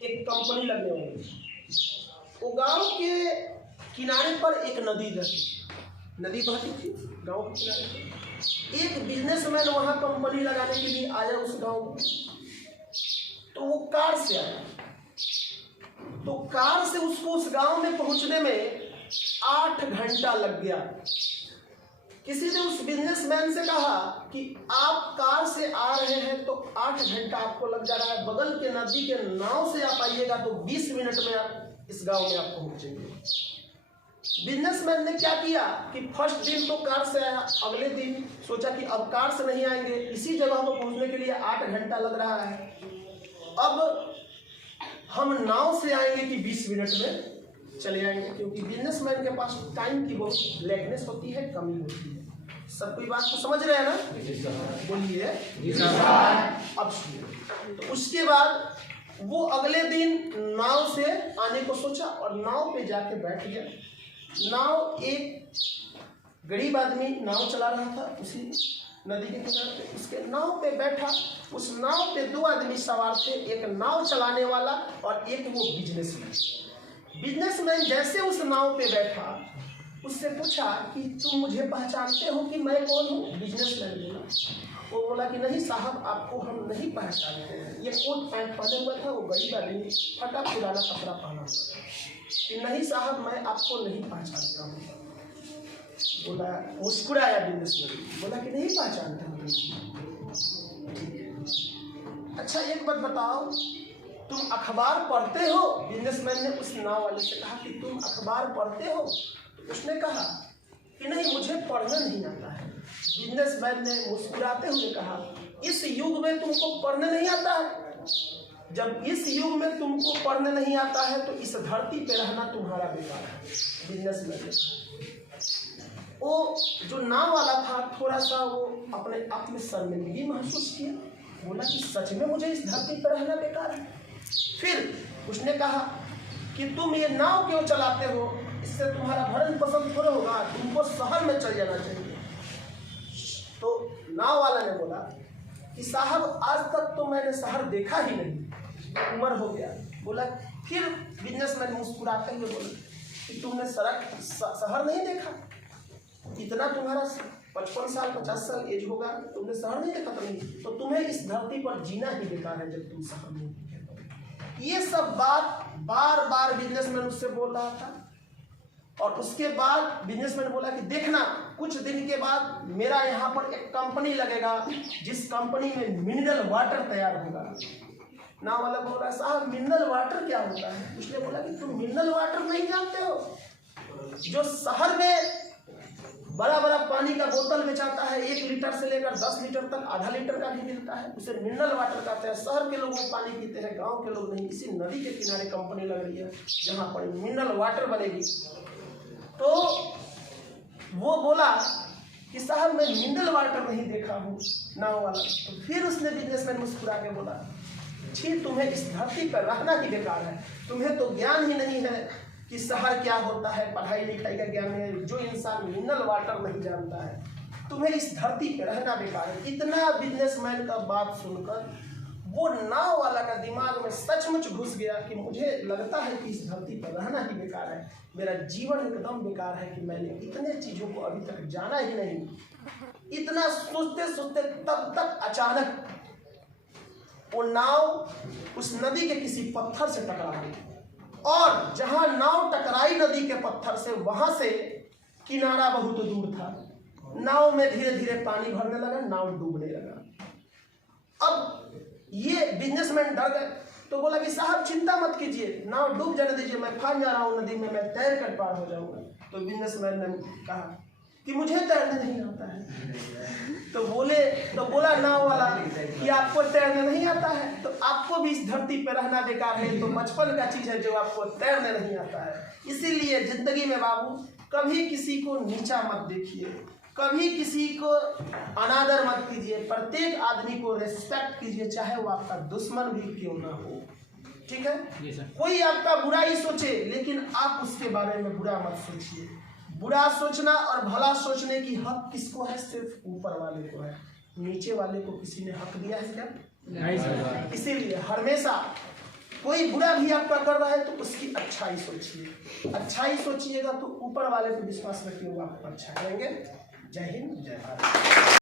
एक कंपनी लगने वाली थी। वो गांव के किनारे पर एक नदी रहती, नदी बहती थी गांव के किनारे पर। एक बिजनेसमैन वहां कंपनी लगाने के लिए आया उस गांव में। तो वो कार से आया, तो कार से उसको उस गांव में पहुंचने में 8 घंटा लग गया। किसी ने उस बिजनेसमैन से कहा कि आप कार से आ रहे हैं तो 8 घंटा आपको लग जा रहा है, बगल के नदी के नाव से आप आइएगा तो 20 मिनट में आप इस गांव में आप पहुंचेंगे। बिजनेसमैन ने क्या किया कि फर्स्ट दिन तो कार से आया, अगले दिन सोचा कि अब कार से नहीं आएंगे, इसी जगह पर पहुंचने के लिए 8 घंटा लग रहा है, अब हम नाव से आएंगे कि 20 मिनट में चले आएंगे। क्योंकि बिजनेसमैन के पास टाइम की बहुत लेगनेस होती है, कमी होती है। सब कोई बात को समझ रहे हैं ना? बोलिए। अब सुनिए। तो उसके बाद वो अगले दिन नाव से आने को सोचा और नाव पे जाके बैठ गया। नाव, एक गरीब आदमी नाव चला रहा था उसी नदी के किनारे पे, उसके नाव पे बैठा। उस नाव पे 2 आदमी सवार थे, एक नाव चलाने वाला और एक वो बिजनेसमैन। बिजनेसमैन जैसे उस नाव पे बैठा, उससे पूछा कि तुम मुझे पहचानते हो कि मैं कौन हूँ? बिजनेसमैन बोला। वो बोला कि नहीं साहब, आपको हम नहीं पहचानते हैं। ये कोट पैंट पहने हुआ था, वो गरीब आदमी फटा पुराना कपड़ा पहना हुआ था। कि नहीं साहब, मैं आपको नहीं पहचानता हूँ। बोला, मुस्कुराया बिजनेसमैन, बोला कि नहीं पहचानते हो। अच्छा एक बात बताओ, तुम अखबार पढ़ते हो? बिजनेसमैन ने उस नाव वाले से कहा कि तुम अखबार पढ़ते हो? उसने कहा कि नहीं, मुझे पढ़ना नहीं आता है। बिजनेसमैन ने मुस्कुराते हुए कहा, इस युग में तुमको पढ़ने नहीं आता है? जब इस युग में तुमको पढ़ने नहीं आता है तो इस धरती पे रहना तुम्हारा बेकार है। बिजनेसमैन ने, वो जो नाव वाला था, थोड़ा सा वो अपने आप में शर्मिंदगी महसूस किया। बोला कि सच में मुझे इस धरती पर रहना बेकार है। फिर उसने कहा कि तुम ये नाव क्यों चलाते हो? इससे तुम्हारा भरण पोषण थोड़ा होगा, तुमको शहर में चल जाना चाहिए। तो नाव वाला ने बोला कि साहब, आज तक तो मैंने शहर देखा ही नहीं, उम्र हो गया। बोला, फिर बिजनेसमैन मुस्कुराते हुए बोला कि तुमने शहर नहीं देखा? इतना तुम्हारा 55 साल 50 साल एज होगा, तुमने शहर नहीं देखा? तो तुम्हें इस धरती पर जीना ही बेकार है जब तुम शहर नहीं देखे। ये सब बात बार बार बिजनेसमैन उससे बोल रहा था। और उसके बाद बिजनेसमैन बोला कि देखना, कुछ दिन के बाद मेरा यहाँ पर एक कंपनी लगेगा जिस कंपनी में मिनरल वाटर तैयार होगा। नाव वाला बोल रहा है, साहब मिनरल वाटर क्या होता है? उसने बोला कि तुम मिनरल वाटर नहीं जानते हो? जो शहर में बड़ा बड़ा पानी का बोतल बेचाता है, 1 लीटर से लेकर 10 लीटर तक, आधा लीटर का भी मिलता है, उसे मिनरल वाटर कहते हैं। शहर के लोग वो पानी पीते हैं, गांव के लोग नहीं। इसी नदी के किनारे कंपनी लग रही है जहां पर मिनरल वाटर बनेगी। तो वो बोला कि साहब, मैं मिनरल वाटर नहीं देखा हूँ, नाव वाला। तो फिर उसने बिजनेसमैन मुस्कुरा के बोला, छी, तुम्हें इस धरती पर रहना ही बेकार है। तुम्हें तो ज्ञान ही नहीं है कि शहर क्या होता है, पढ़ाई लिखाई का ज्ञान है। जो इंसान मिनरल वाटर नहीं जानता है, तुम्हें इस धरती पर रहना बेकार है। इतना बिजनेसमैन का बात सुनकर वो नाव वाला का दिमाग में सचमुच घुस गया कि मुझे लगता है कि इस धरती पर रहना ही बेकार है, मेरा जीवन एकदम बेकार है कि मैंने इतने चीज़ों को अभी तक जाना ही नहीं। इतना सोचते सोचते तब तक अचानक वो नाव उस नदी के किसी पत्थर से टकरा गई। और जहां नाव टकराई नदी के पत्थर से, वहां से किनारा बहुत दूर था। नाव में धीरे धीरे पानी भरने लगा, नाव डूबने लगा। अब ये बिजनेसमैन डर गए, तो बोला कि साहब चिंता मत कीजिए, नाव डूब जाने दीजिए, मैं फंस जा रहा हूँ नदी में, मैं तैर कर पार हो जाऊंगा। तो बिजनेसमैन ने कहा कि मुझे तैरने नहीं आता है। तो बोला नाव वाला कि आपको तैरने नहीं आता है तो आपको भी इस धरती पर रहना बेकार है। तो बचपन का चीज़ है जो आपको तैरने नहीं आता है। इसीलिए जिंदगी में बाबू कभी किसी को नीचा मत देखिए, कभी किसी को अनादर मत कीजिए। प्रत्येक आदमी को रिस्पेक्ट कीजिए, चाहे वो आपका दुश्मन भी क्यों ना हो। ठीक है? कोई आपका बुराई सोचे लेकिन आप उसके बारे में बुरा मत सोचिए। बुरा सोचना और भला सोचने की हक किसको है? सिर्फ ऊपर वाले को है। नीचे वाले को किसी ने हक दिया है क्या? नहीं। इसीलिए हमेशा कोई बुरा भी आपका कर रहा है तो उसकी अच्छाई सोचिए, अच्छाई सोचिएगा तो ऊपर वाले पे विश्वास रखिए, वो आपको अच्छा करेंगे। जय हिंद, जय भारत।